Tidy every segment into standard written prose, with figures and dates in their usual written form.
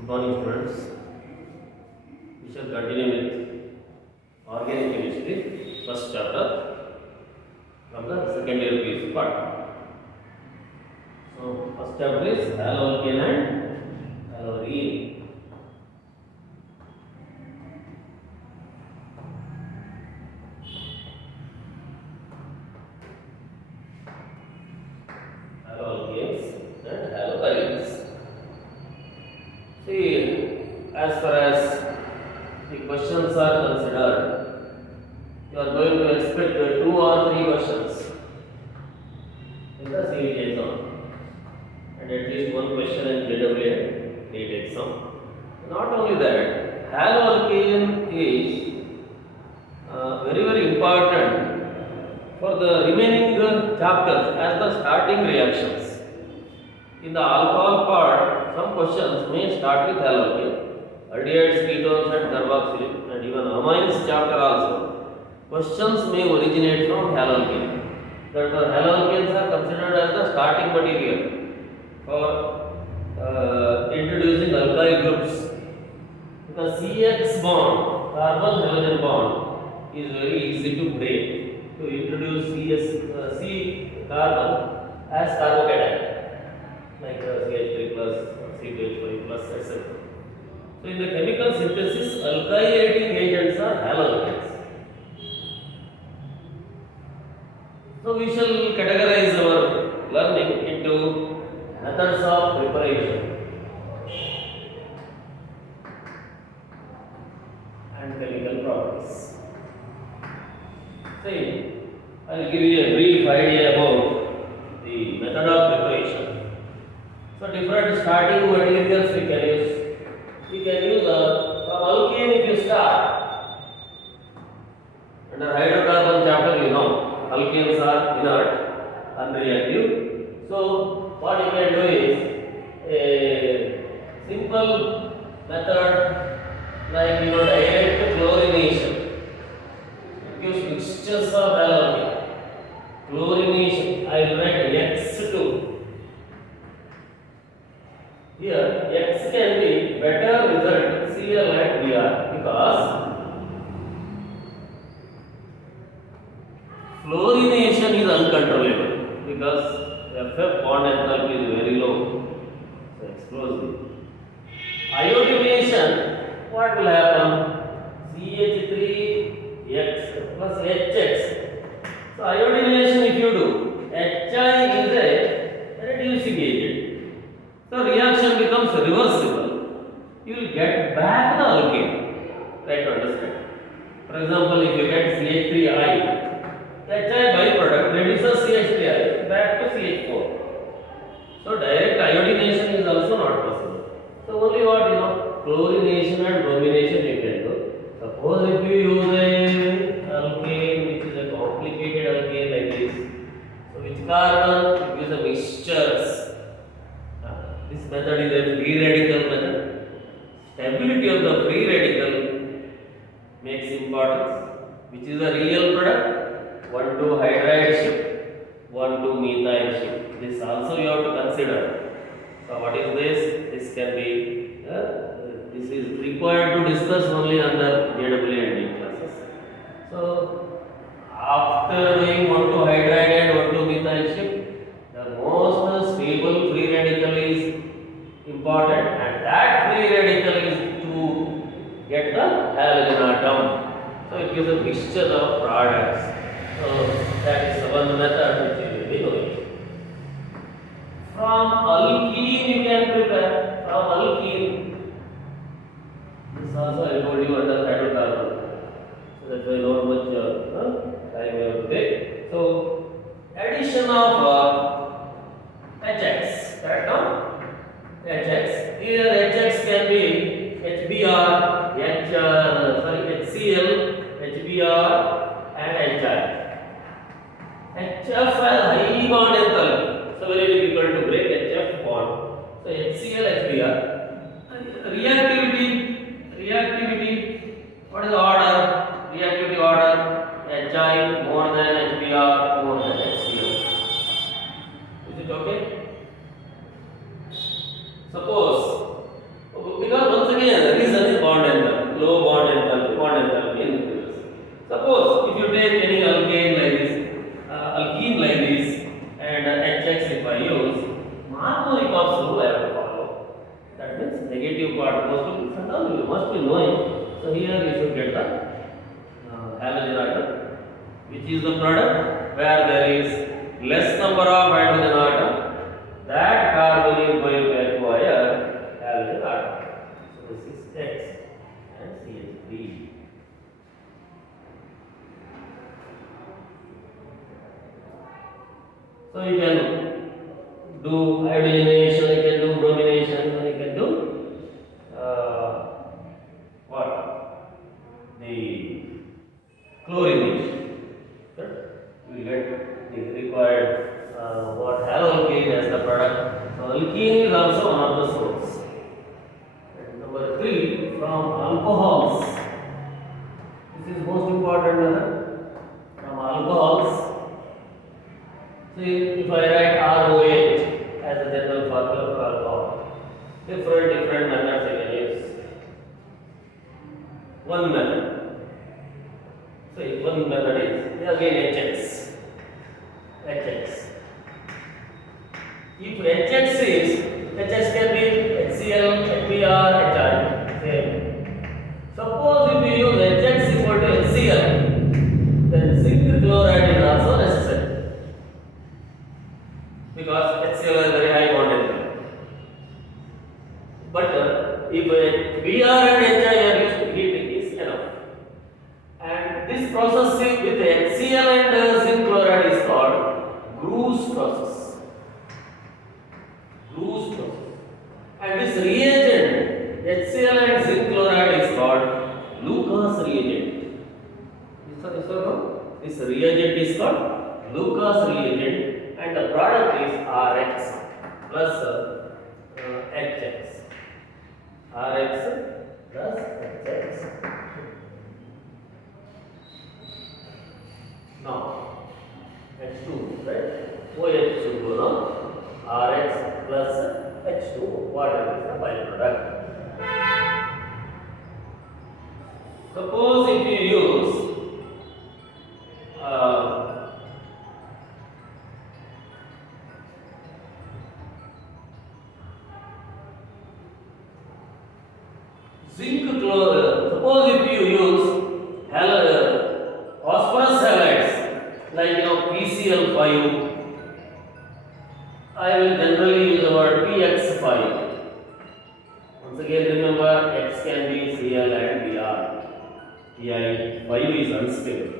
Good morning, students. We shall continue with organic chemistry, first chapter from the second year piece part. So, first chapter is Haloalkane and Haloarene. Haloalkanes and haloarenes. See, as far as the questions are considered, you are going to expect 2 or 3 questions in the CET exam and at least 1 question in JWA NEET exam. Not only that, haloalkane is very important for the remaining chapters as the starting reactions. In the alcohol part, some questions may start with haloalkane, aldehydes, ketones and carboxylic, and even amines chapter also. Questions may originate from haloalkane. Therefore, haloalkanes are considered as the starting material for introducing alkyl groups. Because CX bond, carbon halogen bond, is very easy to break. To introduce C carbon as carbocation, like CH3 plus or C2H5 plus, etc. So, in the chemical synthesis, alkylating agents are haloalkanes. So, we shall categorize our learning into methods of preparation and chemical properties. See, I will give you a brief idea about the method of preparation. So, different starting materials we can use. We can use from alkane if you start. Under hydrocarbon chapter, you know, alkanes are inert, unreactive. So, what you can do is a simple method like direct chlorination. It gives mixtures of haloalkane. Chlorination, I will write X2. Here, X can be better result with Cl and Br because fluorination is uncontrollable because FF bond enthalpy is very low, so explosive. Iodination, what will happen? CH3X plus HX. So, iodination if you do, HI is a reducing agent. So, reaction becomes reversible. You will get back the alkane. Try to understand. For example, if you get CH3I, HI byproduct reduces CH3I back to CH4. So, direct iodination is also not possible. So, only what chlorination and bromination you can do. Suppose if you use a alkane which is a complicated alkane like this, so which carbon gives a mixtures. This method is a free radical method. Stability of the free radical makes importance. Which is a real product? 1,2-hydride shift, 1,2-methyl shift. This also you have to consider. So what is this? This can be, this is required to discuss only under JWA and NEET classes. So after doing 1,2-hydride and 1,2-methyl shift, the most stable free radical is important, and that free radical is to get the halogen atom. So it gives a mixture of products. So that is one method which you will be knowing. From alkene you can prepare. From alkene, this also I told you under hydrocarbon. So that's why not much time we have to take. So addition of HX, correct now? HX. Here HX can be HBr, HCl, HBr and HI. HF has high bond enthalpy, so very difficult to break HF bond. So HCl, HBr. Reactivity, what is the order? Reactivity order, HI more than HBr, more than HCl. Is it okay? Suppose That means negative part goes to this and all. You must be knowing. So here you should get the halogen atom, which is the product where there is less number of hydrogen atom. That carbon is going to acquire halogen atom. So this is X and CH3. So you can do hydrogenation, you can do bromination, and you can do what? The chlorination. You will get the required what haloalkane as the product. So alkene is also one of the sources. And number 3, from alcohols. This is most important method. From alcohols. See, if I write ROH as a general formula for alcohol, different methods I can use. One method. See, one method is again HX. HX. If HX is, HX can be HCl, HBr, HI. Same. Suppose if you use HX equal to HCl, then zinc chloride is also necessary. Because HCl is very high bonded. But if Br and HI are used, heat is enough. And this process with HCl and zinc chloride is called Gru's process. Gru's process. And this reagent, HCl and zinc chloride is called Lucas reagent. This reagent is called Lucas reagent. And the product is Rx plus HX. Rx plus HX. Now, H2, right? OH should go now. Rx plus H2. Water is the byproduct. Suppose if you use zinc chloride. Suppose if you use phosphorus halides like PCl5, I will generally use the word PX5. Once again remember, X can be Cl and Br. Pi5 is unstable.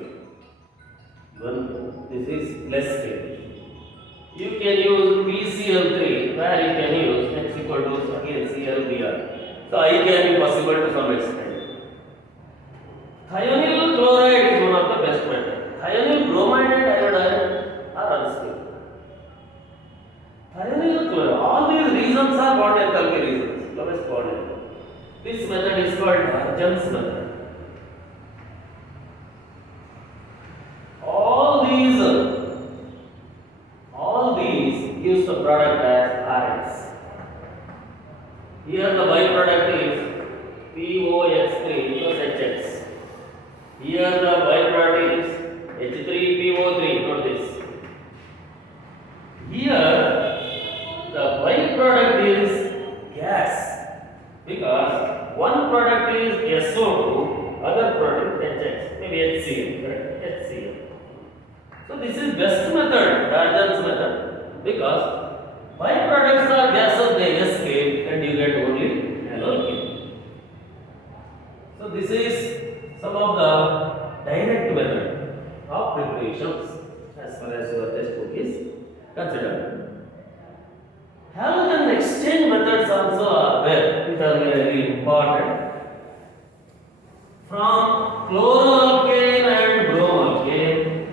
This is less stable. You can use PCl3 where you can use X equal to again ClBr. So I can be possible to some extent. Thionyl chloride is one of the best methods. Thionyl bromide and iodine are unstable. Thionyl chloride, all these reasons are bond enthalpy reasons, lowest bond enthalpy. This method is called Arjan's method. All these use the product as Rx. Here the byproduct is POX3 plus HX. Here the byproduct is H3PO3, note this. Here the byproduct is gas because one product is SO2, other product HX, maybe HCl, correct? HCl. So this is best method, Darjan's method, because byproducts are gases, they escape and you get only haloalkane. So this is some of the direct method of preparations as far as your textbook is considered. Halogen exchange methods also are there, which are very important. From chloroalkane and bromoalkane,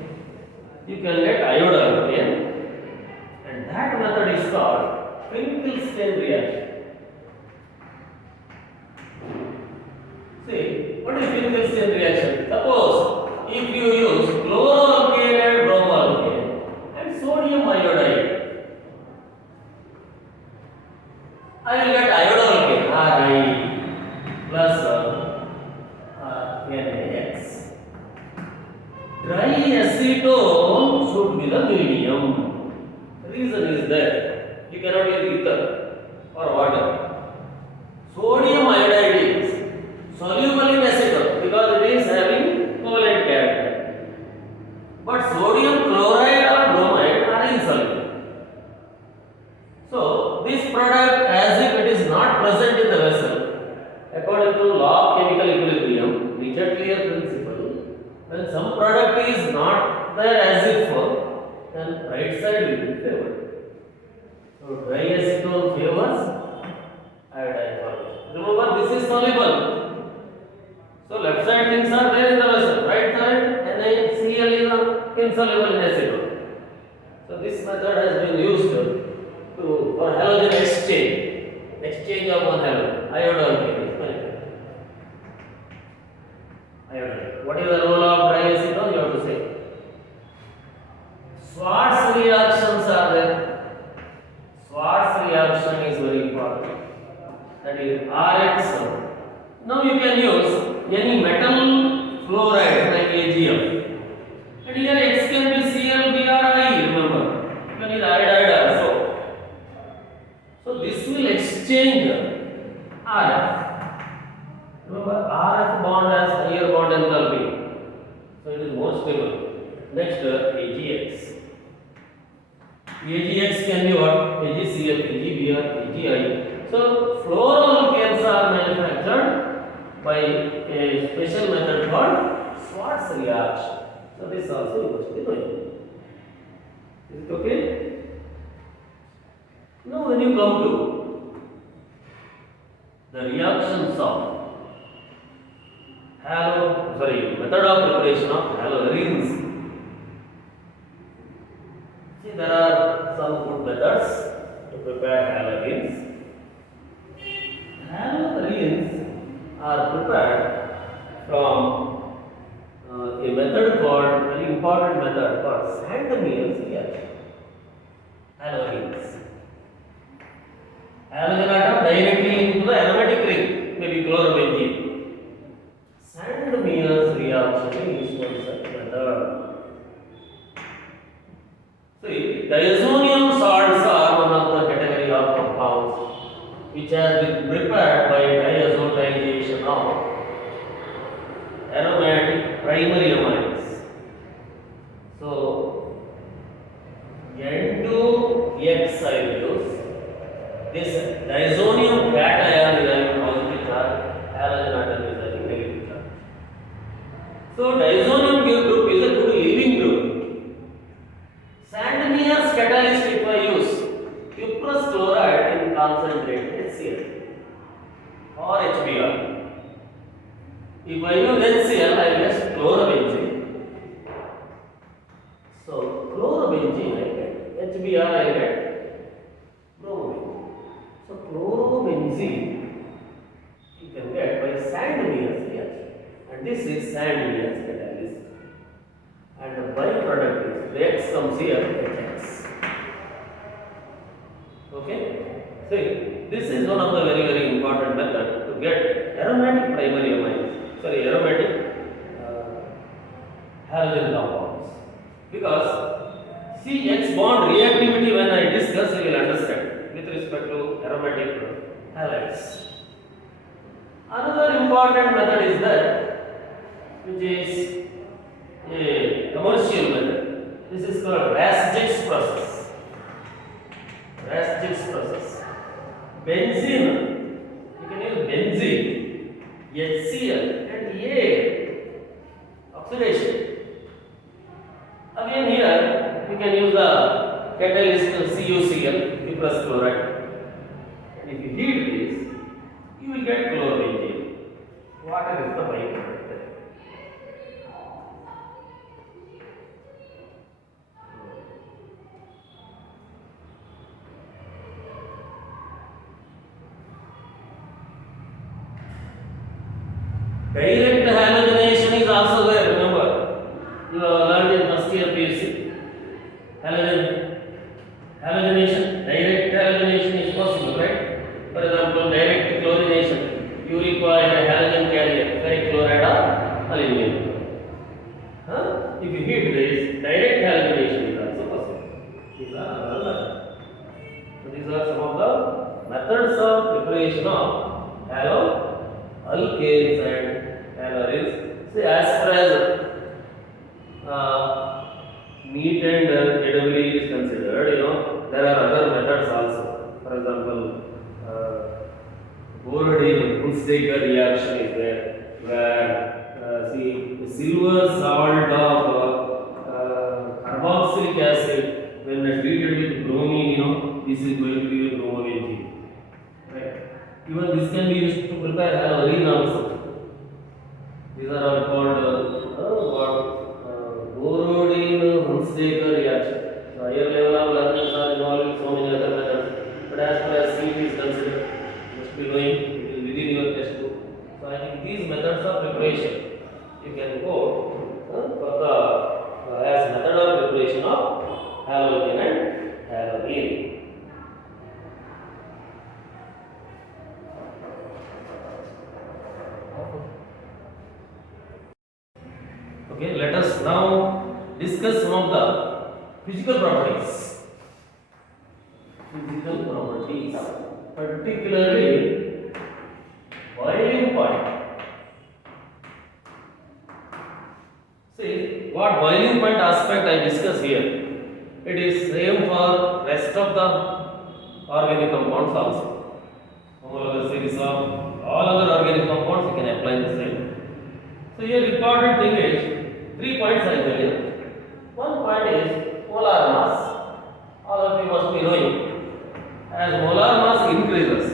you can get iodoalkane, and that method is called Finkelstein reaction. See, what is Finkelstein reaction? Suppose if you use chloroalkane and bromoalkane and sodium iodide, I will get iodoalkane Ri plus NaX. Dry acetone should be the medium. The reason is that you cannot use ether or water. according to law of chemical equilibrium, Richard-Lear principle, when some product is not there as if, then right side will be favored. So diacetone favors iodine formation. Remember, this is soluble. So left side things are there in the vessel, right side NaCl is insoluble in acetone. So this method has been used for halogen exchange of one halogen, Haloalkane. What is the role of diacetone? You have to say. Schwarz reactions are there. Schwarz reaction is very important. That is RX. Now you can use any metal fluoride like AgF. And here X can be Cl, Br, I. Remember, you can use iodide also. So this will exchange RF. Remember, RF bond has higher bond enthalpy, so it is more stable. Next, AgX. AgX can be what? AgCl, AgBr, AgI. So fluoroalkanes are manufactured by a special method called Schwarz reaction. So this also you must be knowing. Is it okay? Now when you come to the reactions of method of preparation of haloarenes. See, there are some good methods to prepare haloarenes. Haloarenes are prepared from a method called, very important method called Sandemier's reaction. Haloarenes. Halogen atom directly into the aromatic ring, maybe chlorobenzene. Sandemier's reaction is one such method. See, diazonium salts are one of the category of compounds which has been prepared by diazotization of aromatic primary amines. So, N2X I will use. This diazonium cation is having positive charge, halogen atom is having negative charge. So diazonium group is a good leaving group. Sandemier's catalyst, if I use cuprous chloride in concentrate HCl or HBr. If I use HCl, I get chlorobenzene. So chlorobenzene I get, HBr I get bromine. So chlorobenzene you can get by Sandemier's reaction. And this is Sandemier's catalyst. And the byproduct is the X comes here, HX. Okay? See, this is one of the very, very important method to get aromatic primary amines, aromatic halogen compounds. Because CH bond reactivity, when I discuss, you will understand with respect to aromatic halides. Another important method is that, which is a commercial method. This is called Ras-Jix process. Ras-Jix process. Benzene, you can use benzene, HCl and A oxidation. Again here you can use the catalyst CuCl, cuprous chloride. And if you heat this, you will get chlorobenzene. Water is the byproduct. Direct halogenation is also there, remember. You learned in first year PUC. Halogenation, direct halogenation is possible, right? For example, direct chlorination, you require a halogen carrier, ferric chloride or aluminum. If you heat this, direct halogenation is also possible. These are another. So these are some of the methods of preparation of haloalkanes and haloarenes. See, as far as meat and KWE is considered, there are other methods also. For example, Borodin-Hunsaker reaction is there, where see the silver salt of carboxylic acid when treated with bromine, this is going to be a bromogen, right? Even this can be used to prepare haloarene also. These are all called Borodin-Hunsaker reaction. So higher level of learners are involved in so many other methods, but as far as CV is considered, you must be knowing it is within your textbook. So I think these methods of preparation you can go for the as method of preparation of haloalkane and haloarene. Okay, let us now discuss some of the physical properties. Physical properties, particularly boiling point. See, what boiling point aspect I discuss here. It is same for rest of the organic compounds also. Homologous series of all other organic compounds you can apply the same. So here important thing is 3 points I tell you. One point is molar mass. All of you must be knowing. As molar mass increases,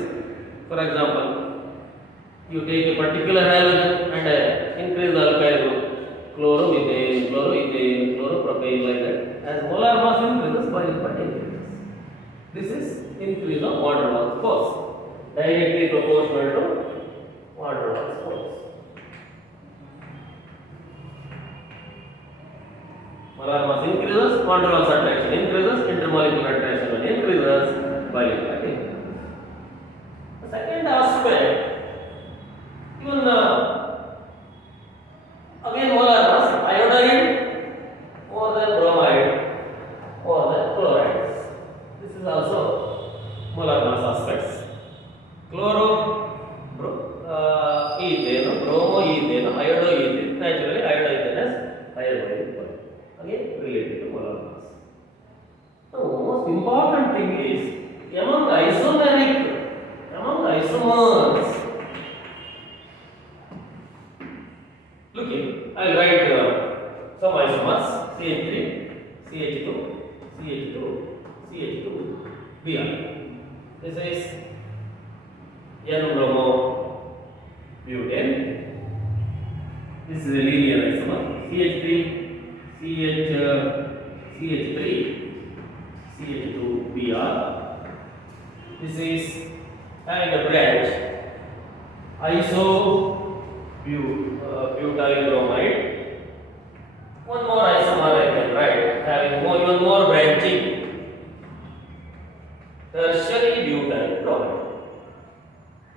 for example, you take a particular halogen and increase the alkyl group, chloromethane, chloroethane, chloropropane, like that. As molar mass increases, boiling point increases. This is increase of water mass force, directly proportional to water mass force. Molar mass increases, water mass attraction increases, intermolecular attraction increases, boiling point increases. The second aspect, even again molar mass, iodine more than bromide, more than chlorides. This is also molar mass aspects. Chloro, ethane, bromoethane, iodoethane. Naturally, iodoethane has higher boiling point. Again, related to molar mass. The most important thing is among isomers. Look here, I will write some isomers: CH3, CH2, CH2, CH2, Br. This is N-bromo butane. This is a linear isomer. CH3, CH3, CH2, Br. This is having a branch isobutyl bromide. One more isomer I can write having even more branching, tertiary butyl bromide.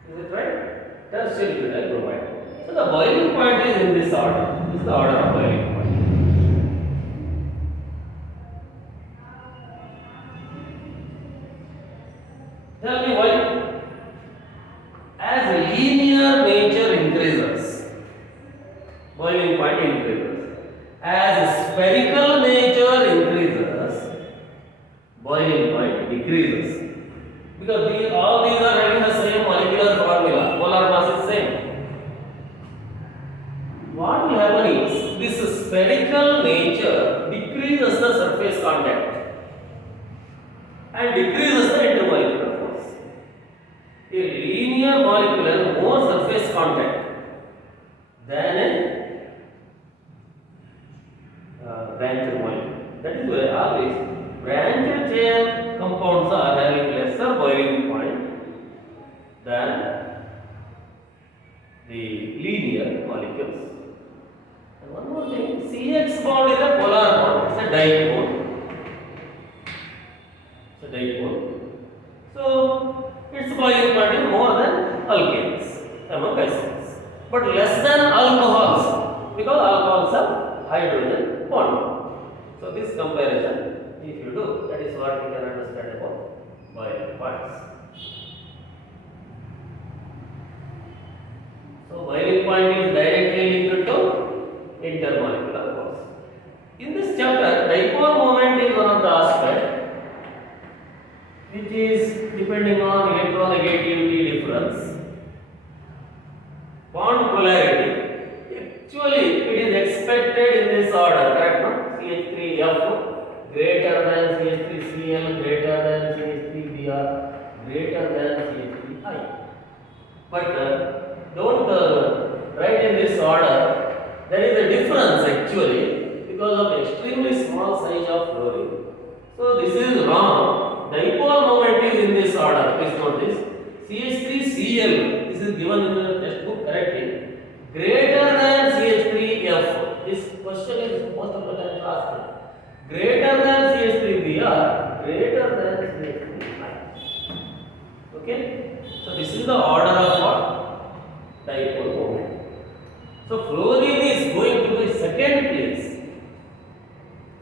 Is it right? Tertiary butyl bromide. So the boiling point is in this order. This is the order of boiling point. Tell me why? As linear nature increases, boiling point increases. As spherical nature increases, boiling point decreases. Because all these are having the same molecular formula, molar mass is same. What will happen is this spherical nature decreases the surface contact and decreases the intermolecular force. A linear molecule has more surface contact than a branched molecule. That is why always branched chain compounds are having lesser boiling point than the linear molecules. And one more thing, CX bond is a polar bond, it's a dipole. It's a dipole. So its boiling point is more than alkanes among isomers, but less than alcohols, because alcohols have hydrogen bond. So this comparison, if you do, that is what we can understand about boiling points. So boiling point is directly linked to intermolecular force. In this chapter, dipole moment is one of the aspects which is depending on electronegativity difference. bond polarity. Actually, it is expected in this order, correct? No? CH3F greater than CH3Cl greater than CH3Br greater than CH3I. But don't write in this order. There is a difference actually because of extremely small size of fluorine. So this is wrong. Dipole moment is in this order. Please note this. CH3Cl. This is given in the textbook correctly. Greater than CH3F. This question is most of the time asked. Greater than CH3Br. Greater than CH3I. Okay. So this is the order of what? Dipole moment. So fluorine is going to be second place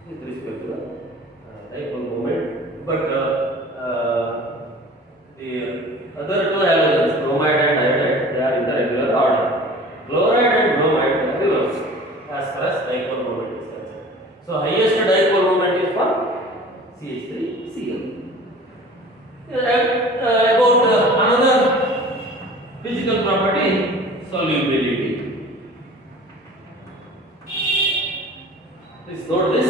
with respect to the dipole moment, but the other two halogens, bromide and iodide, they are in the regular order. Chloride and bromide are reversed as far as dipole moment is concerned. So highest dipole moment is for CH3Cl. About another physical property, solubility. Please note this.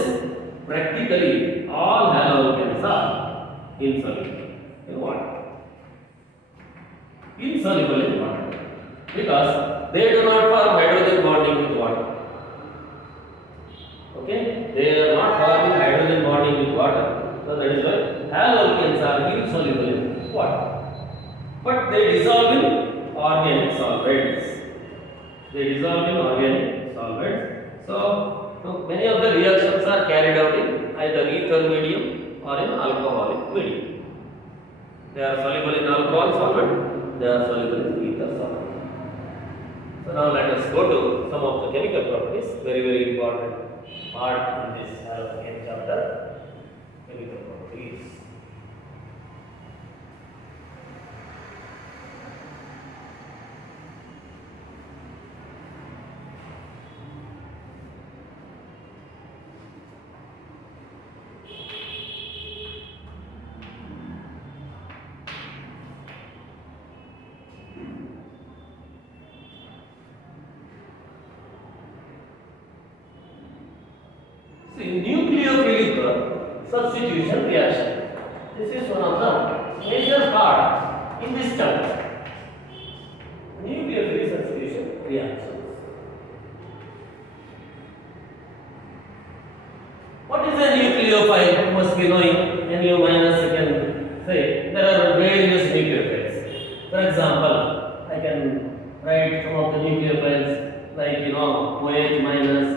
Practically, all haloalkanes are insoluble in water. Insoluble in water because they do not form hydrogen bonding with water. Okay, they are not forming hydrogen bonding with water. So that is why haloalkanes are insoluble in water. But they dissolve in organic solvents. So many of the reactions are carried out in either ether medium or in alcoholic medium. They are soluble in alcohol solvent, they are soluble in ether solvent. So now let us go to some of the chemical properties, very important part in this Haloalkane chapter, chemical properties. Nucleophilic substitution reaction. This is one of the major parts in this chapter. Nucleophilic substitution reactions. What is a nucleophile? You must be knowing. Nu minus you can say there are various nucleophiles. For example, I can write some of the nucleophiles like OH minus,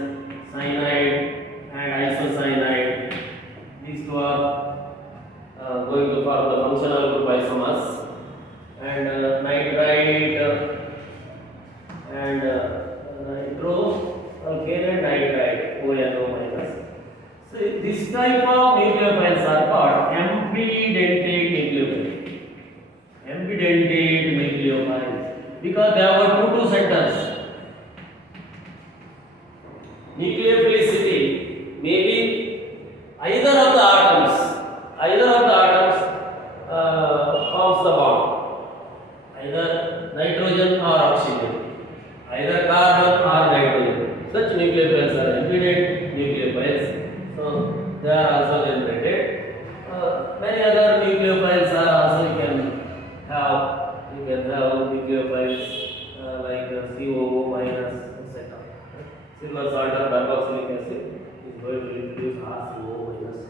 cyanide and isocyanide. These two are going to form the functional group isomers, and nitrite and nitroalkane and nitrite ONO minus. So this type of nucleophiles are called ambidentate nucleophiles. Ambidentate nucleophiles because they have two centers. Nucleophilicity may be either of the atoms forms the bond, either nitrogen or oxygen, either carbon or nitrogen. Such nucleophiles are ambident nucleophiles, so they are also generated. Many other nucleophiles are also you can have nucleophiles like COO minus, etc. Silver salt or carboxylic acid is going to introduce HCO minus.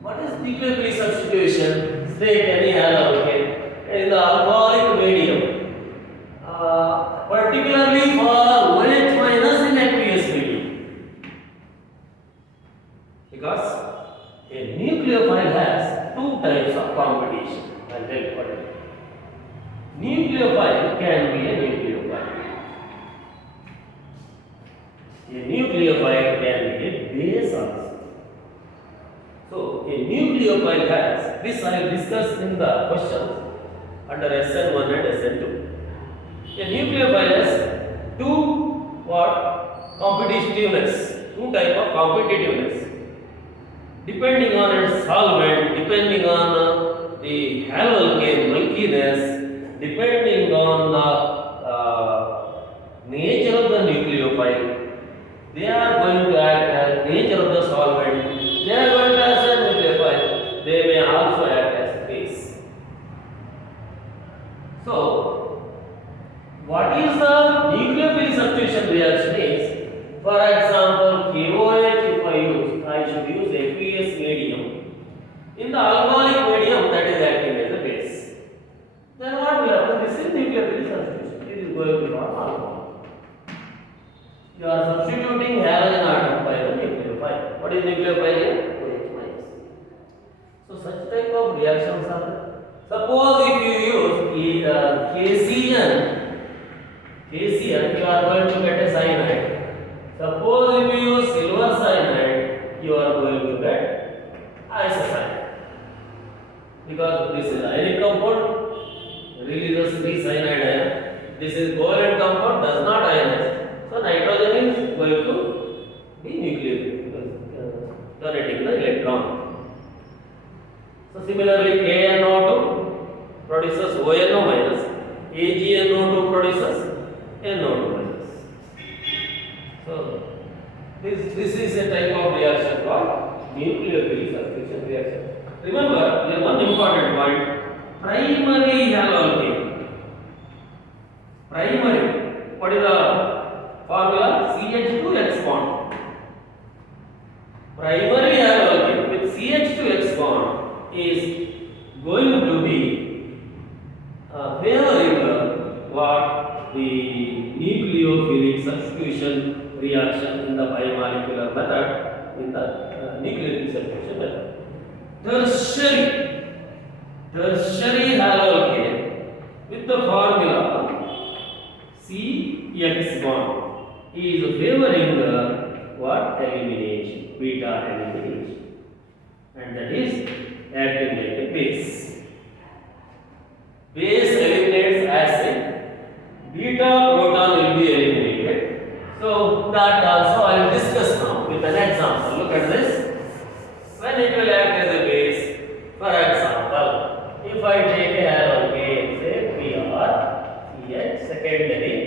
What is nucleophilic substitution? State any haloalkane in the alcoholic medium, particularly for OH minus in aqueous medium, because a nucleophile has two types of competition. I'll tell you what it is. Nucleophile can be a nucleophile. A nucleophile can be a base also. So, a nucleophile has, this I will discuss in the questions under SN1 and SN2. A nucleophile has two competitiveness, two type of competitiveness. Depending on its solvent, depending on the haloalkane bulkiness, depending on the What is the nucleophilic substitution reaction is, for example, KOH if I should use aqueous medium. In the alcoholic medium that is acting as a base. Then what will happen? This is nucleophilic substitution. It is going to form alcohol. You are substituting halogen atom by the nucleophile. What is nucleophile here? OH minus. So such type of reactions are there. Suppose if you use KCN, you are going to get a cyanide. Suppose if you use silver cyanide, you are going to get isocyanide. Because this is ionic compound, releases free cyanide ion. This is covalent compound, does not ionize. So nitrogen is going to be nucleophilic, donating the electron. So similarly, KNO2 produces ONO minus, AgNO2 produces NO2 minus. So this is a type of reaction called nucleophilic substitution reaction. Remember, there is one important point: primary haloalkane. Primary. What is the formula? CH2X bond. Primary haloalkane with CH2X bond is going to be favoring what the nucleophilic substitution reaction in the biomolecular method, in the nucleophilic substitution method. Tertiary haloalkane with the formula CX bond is favoring the what? Elimination, beta elimination, and that is acting like a base. Base eliminates acid, beta proton will be eliminated. So that also I will discuss now with an example. Look at this. When it will act as a base, for example, if I take a haloalkane, say Br, CH, secondary,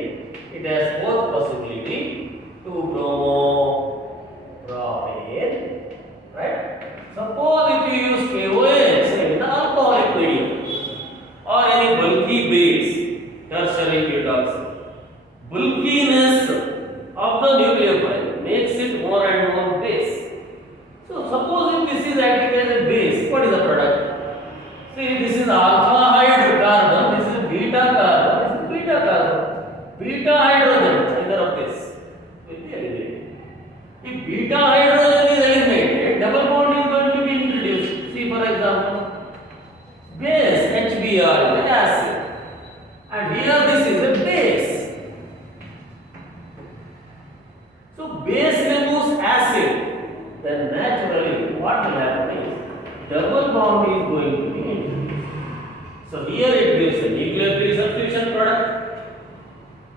it has both possibility to bromo, propane, right? Suppose if you use KOH, say in the alcoholic medium, or any bulky base, tertiary butoxide, bulkiness of the nucleophile makes it more and more base. So suppose if this is acting as a base, what is the product? See, this is alpha-hyd carbon, this is beta carbon, this is beta carbon. Beta hydrogen, either of this, will be eliminated. If beta hydrogen is eliminated, double bond is going to be introduced. See, for example, base HBr is an acid, and here this is a base. So base removes acid. Then naturally what will happen is double bond is going to be introduced. So here it gives a nucleophilic substitution product,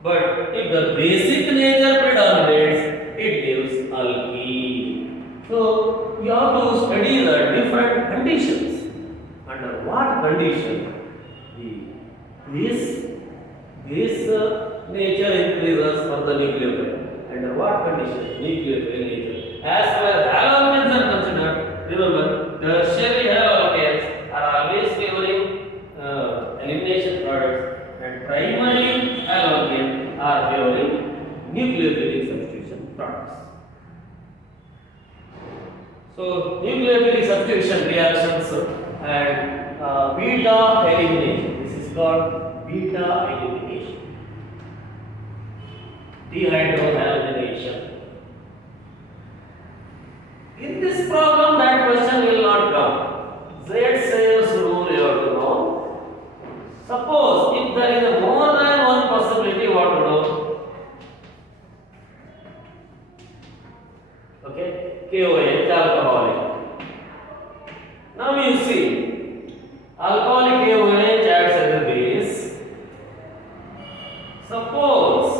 but if the basic nature predominates, it gives alkene. So you have to study the different conditions. Under what condition the base nature increases for the nucleophile? Under what condition? Nucleophile nature. As far as haloalkanes are considered, remember, tertiary haloalkanes are always favoring elimination products, and primary haloalkanes are favoring nucleophilic substitution products. So, nucleophilic substitution reactions and beta elimination. This is called beta elimination. Dehydrohalogenation. In this problem, that question will not come. Z-Sayers rule you have to know. Suppose if there is a more than one possibility, what to do? Okay, KOH, alcoholic. Now you see, alcoholic KOH acts as a base. Suppose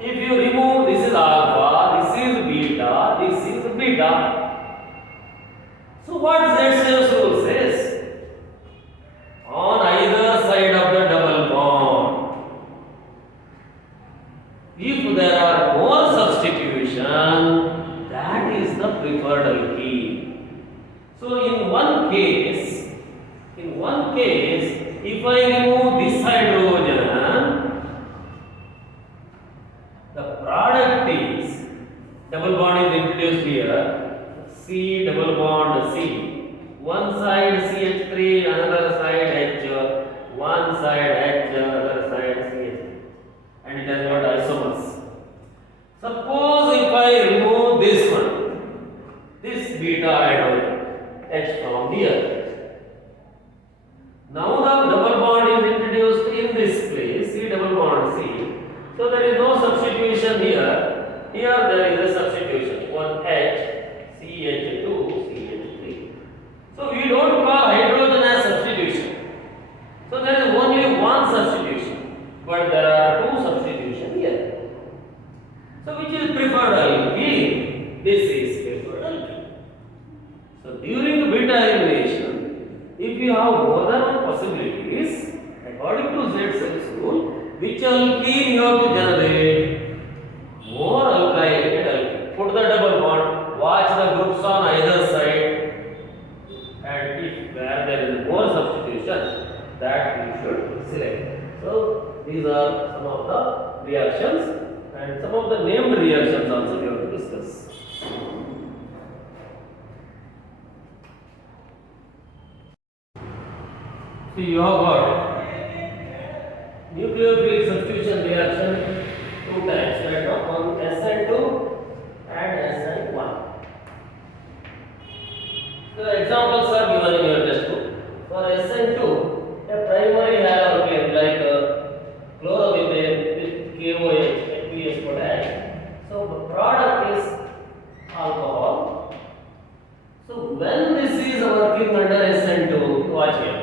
if you remove this is alpha, this is beta, this is beta. So what Z-Sayers rule says? On either side of the double bond, if there are more substitution, that is the preferred alkene. So in one case, if I remove this hydrogen, C double bond C. So there is no substitution here. Here there is a substitution. One H, CH2, CH3. So we don't call hydrogen as substitution. So there is only one substitution, but there are two substitutions here. So which is preferred alkene? This is preferred alkene. So during beta elimination, if you have more than one possibilities, according to Zell's rule, which alkene you have to generate? More alkylated alkene. Put the double bond, watch the groups on either side, and if where there is more substitution, that you should select. So these are some of the reactions and some of the named reactions also we have to discuss. See, you have got nucleophilic substitution reaction two types, right now, one SN2 and SN1. The examples are given in your textbook. For SN2, a primary haloalkane like chloromethane with KOH and pH potash. So the product is alcohol. So when this is working under SN2, watch here.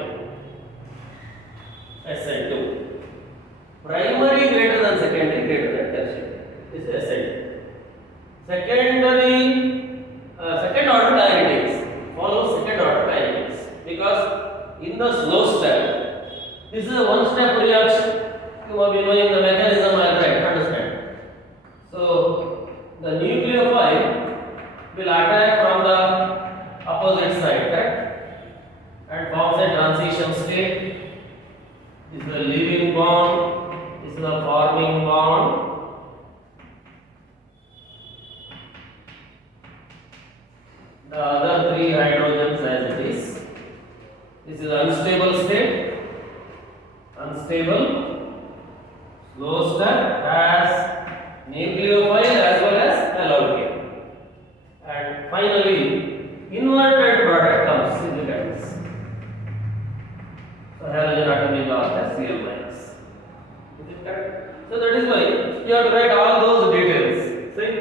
SN2. Primary greater than secondary greater than tertiary is SN2. Secondary, second order kinetics follows second order kinetics because in the slow step, this is a one step reaction. You must be knowing the mechanism, right? Understand? So the nucleophile will attack from the opposite side, right? And forms a transition state. This is the leaving bond, this is the forming bond. The other three hydrogens as it is. This is unstable state. Unstable. Slow step has nucleophile as well as haloalkane. And finally, inverted product comes in the gas. So halogen atomic loss as Cl minus. Is it correct? So that is why you have to write all those details. See,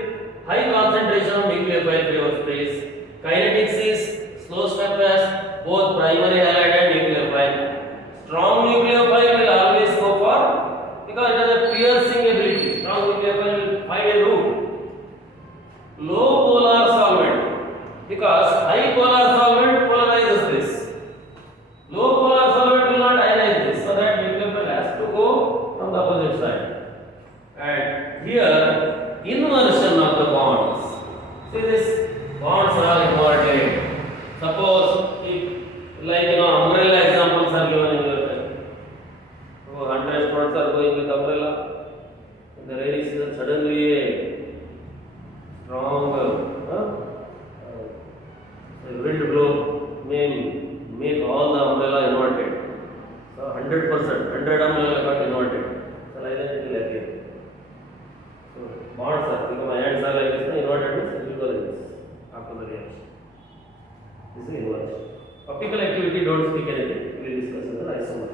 high concentration of nucleophile favors space. Kinetics is slow step as both primary halide and nucleophile. Strong nucleophile will always go for because it has a piercing ability. Strong nucleophile will find a route. Low polar solvent because high polar solvent polarizes this. Low polar solvent will not ionize this, so that nucleophile has to go from the opposite side. And here, inversion of the bonds. See this. Bonds are inverted. Suppose if umbrella examples are given in your time. So 100 students are going with umbrella. In the rainy season, suddenly a strong wind blow may make all the umbrella inverted. So 100%, 100 umbrella got inverted. So like that it will appear. So bonds are, because my hands are like this, inverted means it will go like this. After the reaction. This is inversion. Optical activity, don't speak anything. We will discuss in the isomer.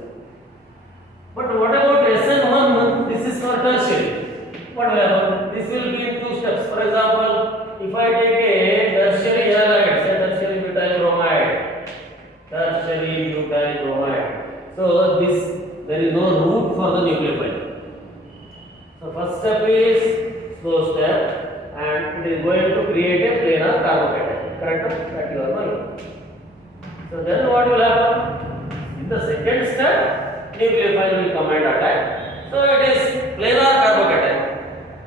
But what about SN1? This is for tertiary. What will happen? This will be in two steps. For example, if I take a tertiary halide, say tertiary butyl bromide, tertiary butyl bromide. So there is no route for the nucleophile. So first step is slow step. And it is going to create a planar carbocation. Correct? That you are knowing. So then what will happen? In the second step, nucleophile will come and attack. So it is planar carbocation.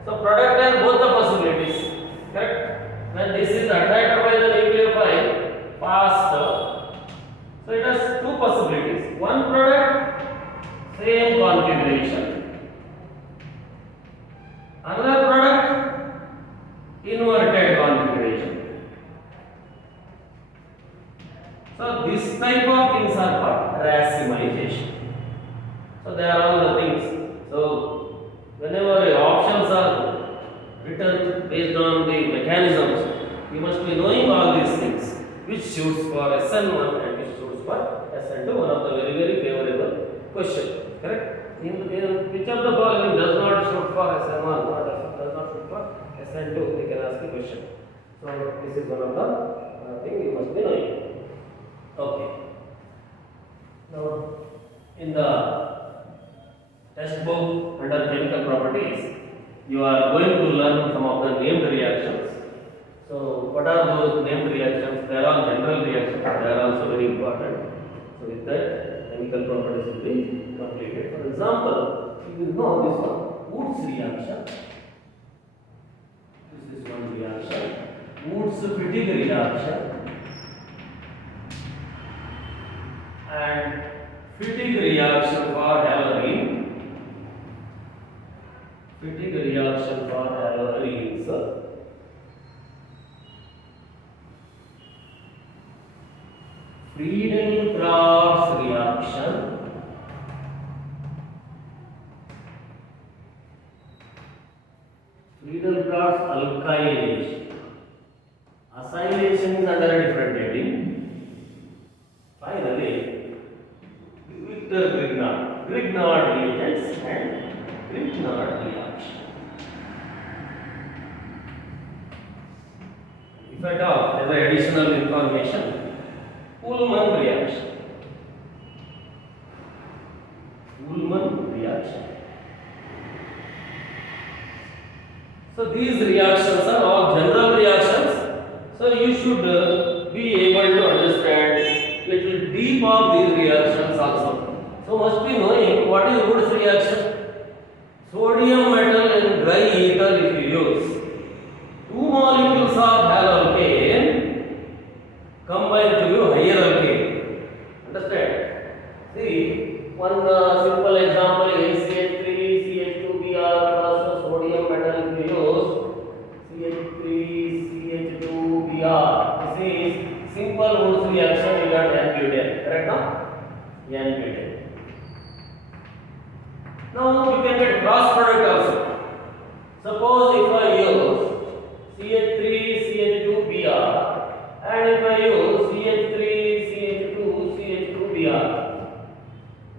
So product has both the possibilities. Correct? When this is attacked by the nucleophile faster, so it has two possibilities. One product, same configuration. Another product, inverted configuration. So this type of things are called racemization. So they are all the things. So whenever options are written based on the mechanisms, you must be knowing all these things, which suits for SN1 and which suits for SN2. One of the very favorable question. Correct? in which of the following does not shoot for SN1 or does not shoot for SN2? They can ask a question. So this is one of the thing you must be knowing. Okay. Now in the textbook under chemical properties, you are going to learn some of the named reactions. So what are those named reactions? They are all general reactions. They are also very important. So with that, chemical properties will be completed. For example, you will know this one, Woods reaction. This is one reaction. Woods-Fittig reaction and Fittig reaction for Haloarene. Fittig reaction for Haloarenes. Friedel-Crafts reaction. Friedel-Crafts alkylation. Acylation is under a different heading. Finally, Victor Grignard reagents and Grignard reaction. If I talk as an additional information, Ullmann reaction. Ullmann reaction. So these reactions are all general reactions. So you should be able to understand little deep of these reactions also. So must be knowing what is Woods reaction. Sodium metal and dry ether if you use. Two molecules of haloalkane combine to give higher alkane. Understand? See, one simple example is CH3CH2Br plus sodium metal if you use CH3CH2Br. This is simple Woods reaction. You got N-butane. Correct now? N-butane. Now you can get cross product also. Suppose if I use CH3CH2Br and if I use CH3CH2CH2Br,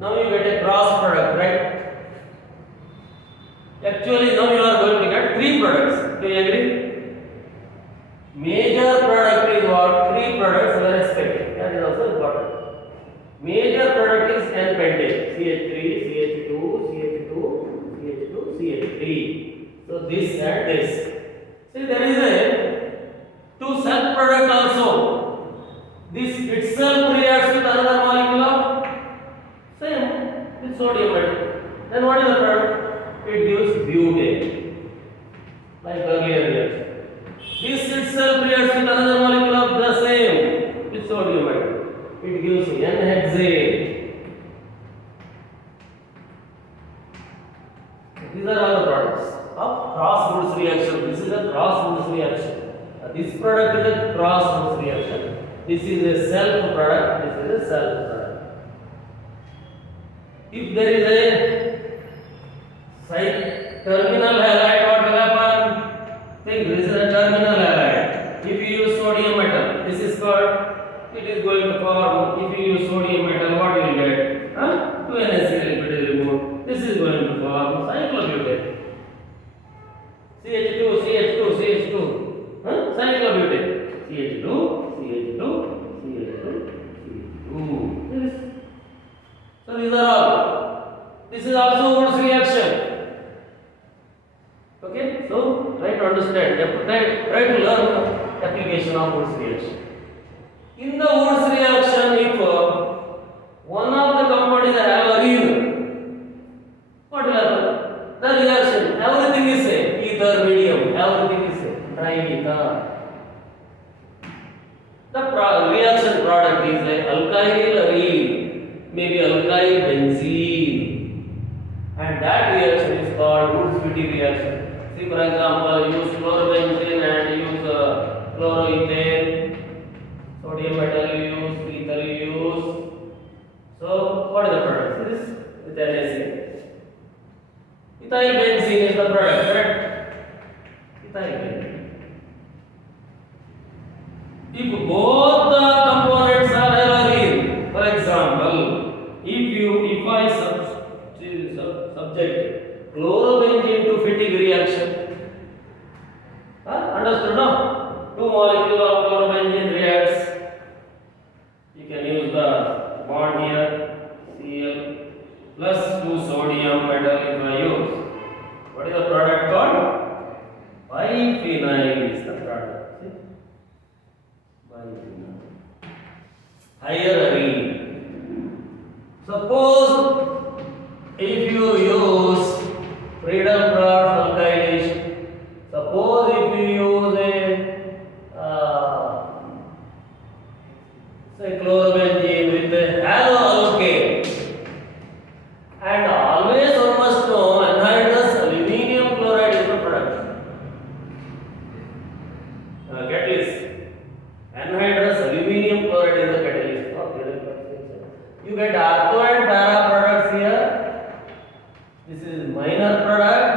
now you get a cross product, right? Actually now you are going to get three products. Do you agree? Major product is what? Three products we are expecting. That is also important. Major product is N-pentane. CH3, CH2, CH2, CH2, CH3. So this and this. See, there is a two self product also. This itself reacts with another molecule of same with sodium metal. Then what is the product? It gives butane. Like earlier reaction. This itself reacts with another molecule of the same with sodium metal. It gives N-hexane. These are all the products of cross-Woods reaction. This is a cross-Woods reaction. This product is a cross-Woods reaction. This is a self product. This is a self product. If there is a side terminal halide, what will happen? Think this is a terminal halide. If you use sodium metal, this is called. It is going to form. If you use sodium metal, what you will get? 2NaCl liquid is removed. This is going to form cyclobutane. CH2, CH2, CH2. Cyclobutane. CH2, CH2, CH2, CH2. So these are all. This is also Woods reaction. Okay. So try to understand. Try to learn the application of Woods reaction. In the Woods reaction, if one of the compound is a haloarene, what will happen? The reaction, everything is same. Ether, medium, everything is same. Dry ether. The reaction product is a alkyl arene, maybe alkyl benzene, and that reaction is called Woods-Fittig reaction. See, for example, use chlorobenzene and use chloroethane. Sodium metal you use, ether you use. So what is the product? This with NaCl. Ethyl benzene is the product, correct? Ethyl benzene. If both the components are haloarene, for example, if I substitute subject. Chlorobenzene to fatigue reaction. Understood now? Two molecules of chlorobenzene reacts. You can use the bond here, Cl plus 2 sodium metal if I use. What is the product called? Biphenyl is the product. See? Biphenyl. Haloarene. Suppose if you use freedom product alkylation, suppose if you use a say chlorobenzene with a haloalkane, and always one must know anhydrous aluminium chloride is the product. Catalyst. Anhydrous aluminium chloride is the catalyst. You get ortho and para products here. This is minor product.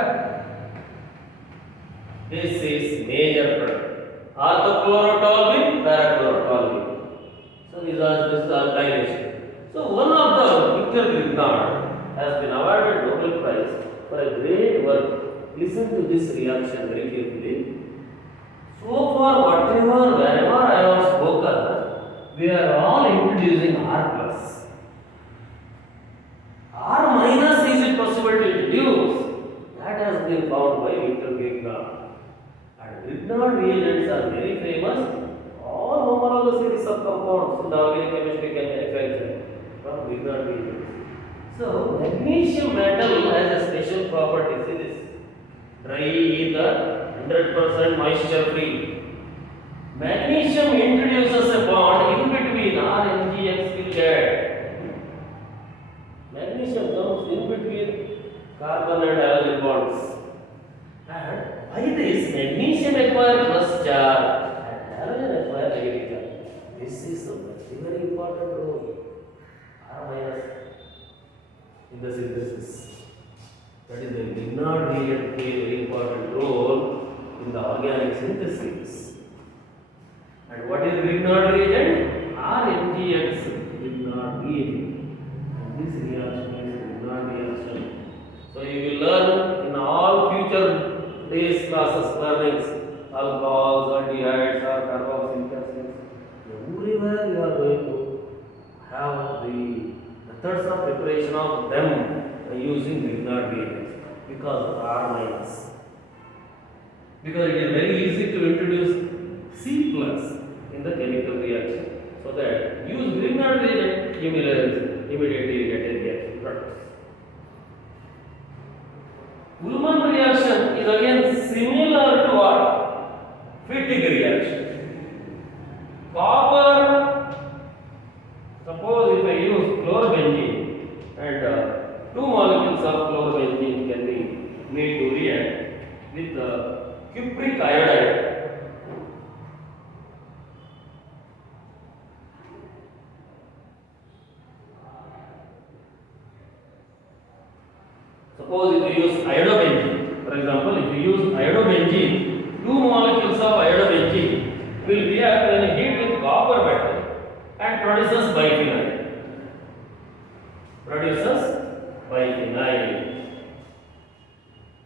This is major product. Orthochlorotoluene, parachlorotoluene. So this is alkylation. So one of the Victor Grignard has been awarded Nobel Prize for a great work. Listen to this reaction very carefully. So far, wherever I have spoken, we are all introducing R plus. R minus is it possible to introduce? That has been found by Victor Grignard. And Grignard reagents are very famous. All homologous series of compounds in the organic chemistry can manufacture from Grignard reagents. So magnesium metal has a special property. See this: dry ether, 100% moisture free. Magnesium introduces a bond in between R and GX will get. Magnesium comes in between carbon and halogen bonds. And by this, magnesium acquire plus charge and halogen acquire negative charge. This is a very important role. R minus in the synthesis. That is the Grignard reagent play a very important role in the organic synthesis. And what is Grignard reagent? RMGX Grignard reagent. And this reaction is Grignard reaction. So you will learn in all future days classes learnings alcohols, aldehydes or carboxylic acids. Everywhere you are going to have the methods of preparation of them using Grignard reagents because of R minus. Because it is very easy to introduce C plus in the chemical reaction. So that use Grignard reagent, you will immediately get a reaction products. Ullmann reaction is again similar to what? Fatigue reaction. Copper, suppose if I use chlorobenzene and two molecules of chlorobenzene can be made to react with cupric iodide. Suppose if you use iodobenzene, for example, if you use iodobenzene, two molecules of iodobenzene will react when heat with copper metal and produces biphenyl.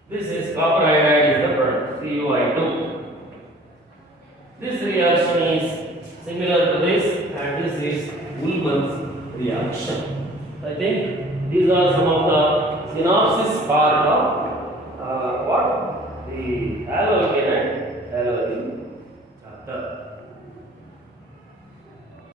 This is copper iodide is the product, CuI2. This reaction is similar to this, and this is Ullmann's reaction. I think these are some of the synopsis part of what? The